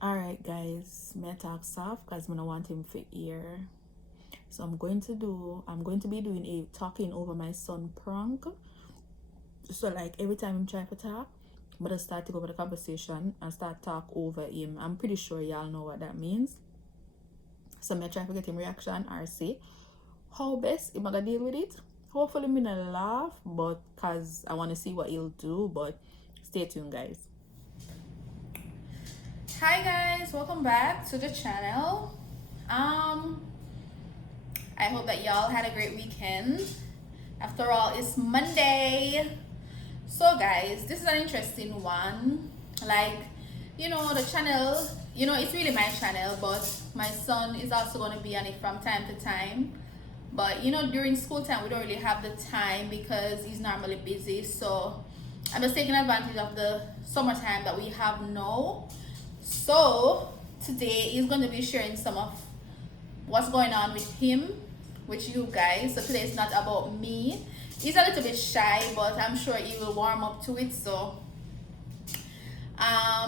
Alright guys, may I talk soft because I don't want him for ear. So I'm going to be doing a talking over my son prank. So like every time I'm trying to talk, I'm gonna start to go over the conversation and start talk over him. I'm pretty sure y'all know what that means. So I'm try to get him reaction or say how best am I gonna deal with it. Hopefully I'm gonna laugh, but cause I wanna see what he'll do, but stay tuned guys. Hi guys, welcome back to the channel. I hope that y'all had a great weekend. After all, it's Monday. So guys, this is an interesting one. Like, the channel, it's really my channel, but my son is also going to be on it from time to time. But during school time we don't really have the time because he's normally busy. So I'm just taking advantage of the summertime that we have now. So today he's going to be sharing some of what's going on with him, with you guys. So today is not about me. He's a little bit shy, but I'm sure he will warm up to it. So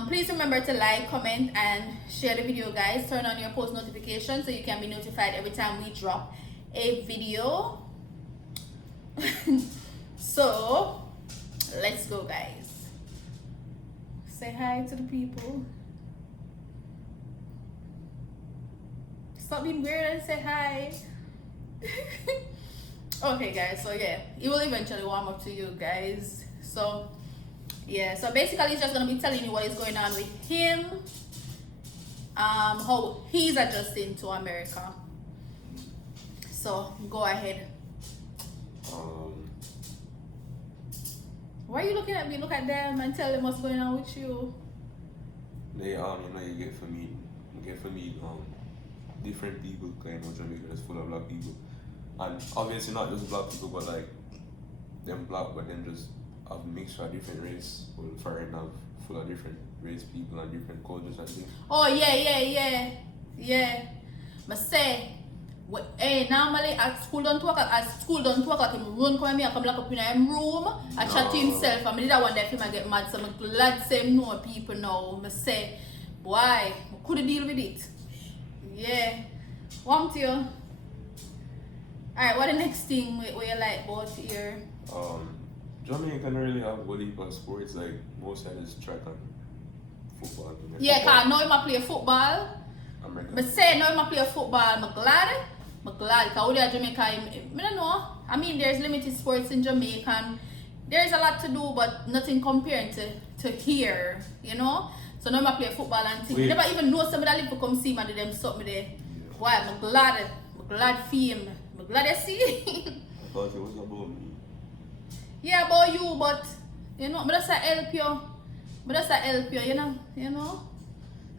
please remember to like, comment, and share the video guys. Turn on your post notifications so you can be notified every time we drop a video. So let's go guys. Say hi to the people. Stop being weird and say hi. Okay guys, so yeah, it will eventually warm up to you guys. So yeah, so basically he's just gonna be telling you what is going on with him, how he's adjusting to America. So go ahead. Why are you looking at me? Look at them and tell them what's going on with you. You get for me, different people, kind of Jamaica is full of black people. And obviously not just black people, but like, them black, but then just have mixture of different race, well, foreign have full of different race people and different cultures and things. Oh yeah. But say, normally at school don't talk like him run come here, come lock up in him room and chat to himself. I mean that one that him I get mad, so I'm glad same know people now. I say, boy, I could deal with it. Yeah. Want you. Alright, what the next thing where you like about here? Jamaica can really have what heap of sports, like most of it is track and football. Yeah, cause now I play football. But say now I play football, I'm glad. Cause we are Jamaica, I don't know. I mean there's limited sports in Jamaica and there's a lot to do but nothing compared to here, So now I play football and things. Never even know somebody that live to come see me and them something there. Yeah. Why? I'm glad for him. I'm glad I see. I thought it was about me. Yeah, about you, but but that's a help you. But that's a help you know.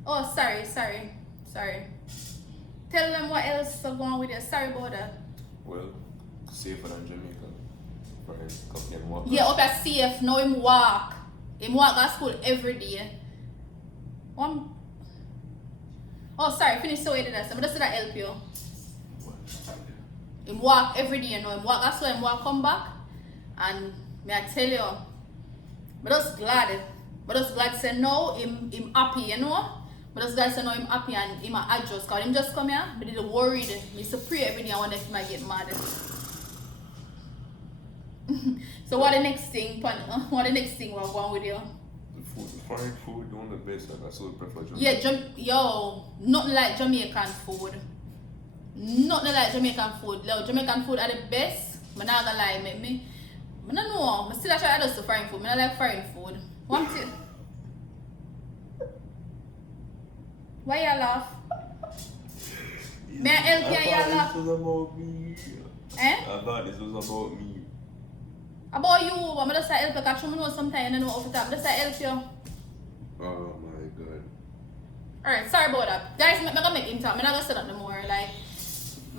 Oh, sorry. Tell them what else is going on with you. Sorry about that. Well, safer than Jamaica. For him, come here and walk. Yeah, okay, safe. Now him walk. Him walk at school every day. Oh, sorry, finish the way to that. But that's that help you. Him walk every day, Him walk at school, him walk come back. And may I tell you, but just glad say no, him happy, But just glad say no, him happy and him adjust. Cause him just come here, but he worried. He used to pray every day. I wonder if he might get mad. So what the next thing we're going with you? The foreign food, doing the best. Like I still prefer Jamaica. Yeah, nothing like Jamaican food. Nothing like Jamaican food. Like, Jamaican food are the best. I'm not gonna lie, me. I don't know. I still try to adjust to foreign food. I like foreign food. One thing. Why you laugh? May I help you? You laugh? This was about me. I thought this was about me. About you, but I just help you because I know sometimes I know off the top. I just help you. Oh my god. Alright, sorry about that. Guys, I'm gonna make him talk. I'm not gonna say that no more. Like,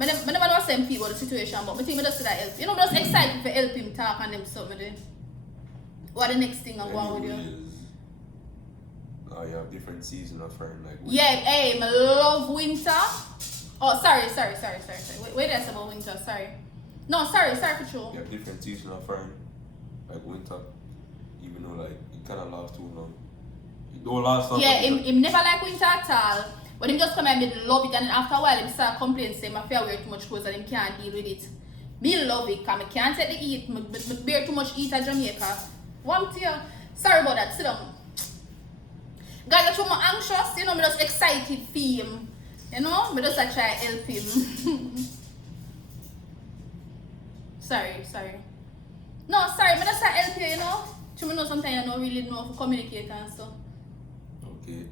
I never know same people the situation, but I think I just say that help. I'm just excited to help him talk and them something. What the next thing I'm going with you? You have different seasons of fern, like winter. Yeah, hey, I love winter. Oh, sorry. Wait, that's about winter, sorry. No, sorry for true. You have different seasons of fern, like winter, even though like it kind of lasts too long. It don't last long. Yeah, him never like winter at all. But him just come and me love it, and then after a while him start complaining saying I fear wear too much clothes and him can't deal with it. Me love it because I can't take the heat. Me bear too much heat at Jamaica. One tear. Sorry about that. Sit down. Guys, I'm more anxious. You know, me just excited for him. You know, me just try to help him. sorry. No, sorry. Me just try to help you. You know, to me know sometimes I don't really know how to communicate and stuff. Okay.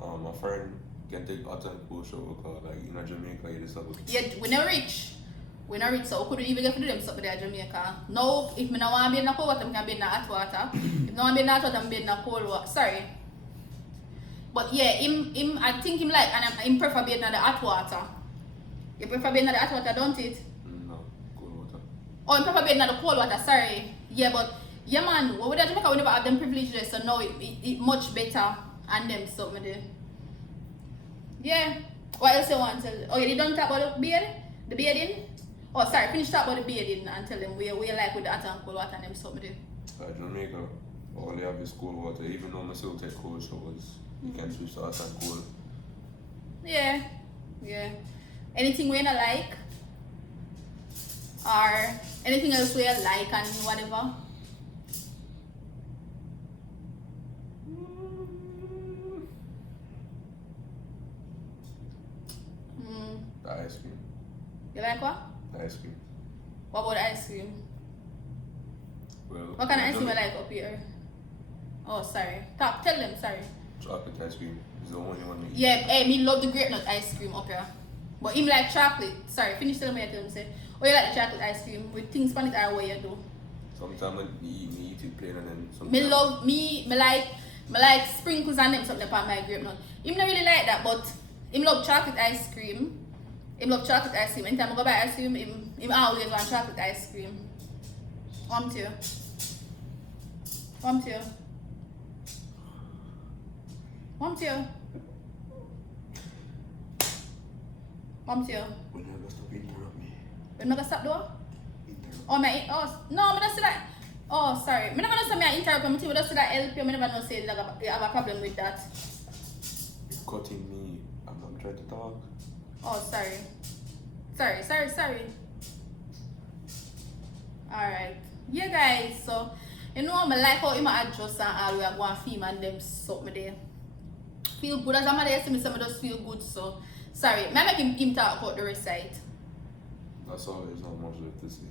My friend can take hot and cold shower because like in Jamaica you just have a... Yeah, we not rich. We not rich, so we couldn't even get to do them stuff there in Jamaica. Now, if I don't want to be in the cold water, I can be in the hot water. If I don't want to be in the hot water, I can be in the cold water. Sorry. But yeah, him I think him like, and him prefer being in the hot water. You prefer being in the hot water, don't it? No, cold water. Oh, you prefer being in the cold water, sorry. Yeah, but yeah man, what we do Jamaica, we never have them privileges, so now it much better and them something there. Yeah. What else you want to tell? Oh, yeah, you don't talk about the beard? The bearding? Oh, sorry, finish talk about the bearding and tell them we like with the hot and cold water and them something there. Jamaica, all they have is cold water. Even though I still take cold showers, you can switch to hot and cold. Yeah. Anything we not like? Or anything else we like and whatever? The ice cream. You like what? The ice cream. What about the ice cream? Well, What kind of ice cream you like up here? Oh, sorry. Tell them, sorry. Chocolate ice cream is the only one. Yeah, hey, me love the grape nut ice cream up here. But him like chocolate. Sorry, finish telling me I tell him say, oh, you like the chocolate ice cream with things on it or what you do? Sometimes I eat it plain and then sometimes... Me like sprinkles and them something upon my grape nut. Him not really like that, but him love chocolate ice cream. Anytime I go buy ice cream, him always want chocolate ice cream. One to you. Will never stop interrupt me. We're not gonna stop though? Interrupt. No, I just say that. Oh, sorry. I never know say I interrupt you. I just say that help you. I never know say that you have a problem with that. You're cutting me. I'm trying to talk. Oh, sorry. Alright. Yeah, guys. So, you know, I like how him adjust and all we are going to film and them something there. Feel good as I'm there, see me just feel good. So, sorry. May I make him talk about the recite? That's all. There's not much left to say.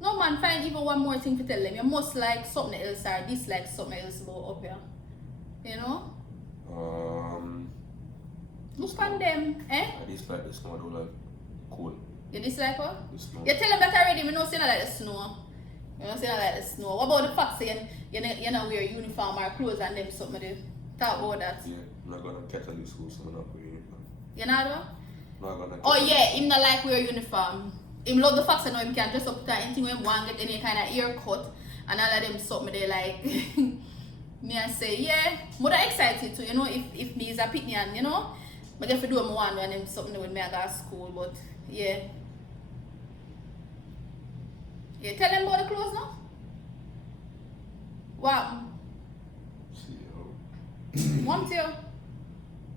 No, man. Find even one more thing to tell them. You must like something else or dislike something else about up here. You know? Look on them, eh? I dislike the snow. I don't like cold. You dislike what? The snow. You tell them that already. We know say not like the snow. You know say not like the snow. What about the fact saying you not wear uniform or clothes and them something there? Talk about that. Yeah, I'm not gonna Catholic school, so I'm not wearing uniform. You know what? Not gonna. Oh yeah, him not like wear uniform. Him love the fact that him can dress up to anything when him want get any kind of haircut and all of them something there like. Me I say yeah, more excited too. You know if me is a pitney and you know. I get to do what I want and then something with me I go to school, but yeah. Yeah, tell them about the clothes now. Wow. See you. Want you?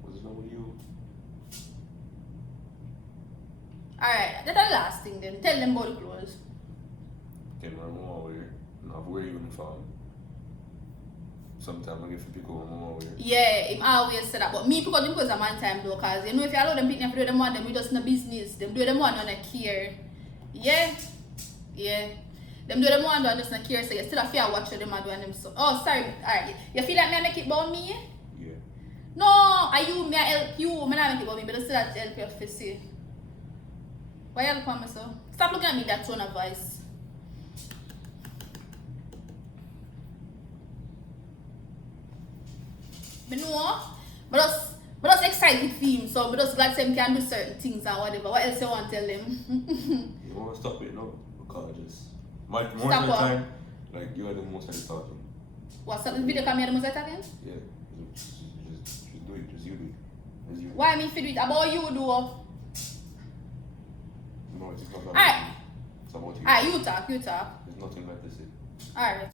What's wrong with you? Alright, that's the last thing then. Tell them about the clothes. Okay, my mom wear. Not wear uniform. Sometimes I get to pick up my mom wear. Yeah, him always say that. But me because them clothes are man time though, cause you know if you allow them people to do them one, them we just in the business. Them do them one on a care. Yeah. Them do them one on just in a care, so you still have to watch them and do them so. Oh sorry. Alright. You feel like me I make it about me? Yeah. No, are you me I help you, me not make it about me, but I still have to help you to see. Why you look at me so? Stop looking at me that tone of voice. I know, but just excited for him, so I just glad him can do certain things and whatever. What else you want to tell him? You want to stop it now? Because just more of the Stop what? time, like you are the most of the talking. What's up? This video come here the most attacking? Yeah. Just do it. Just you do it. As you. Why I mean to do it? About you do? No, it's not about Alright. you. It's about you. Alright, you talk. There's nothing left to say. Alright.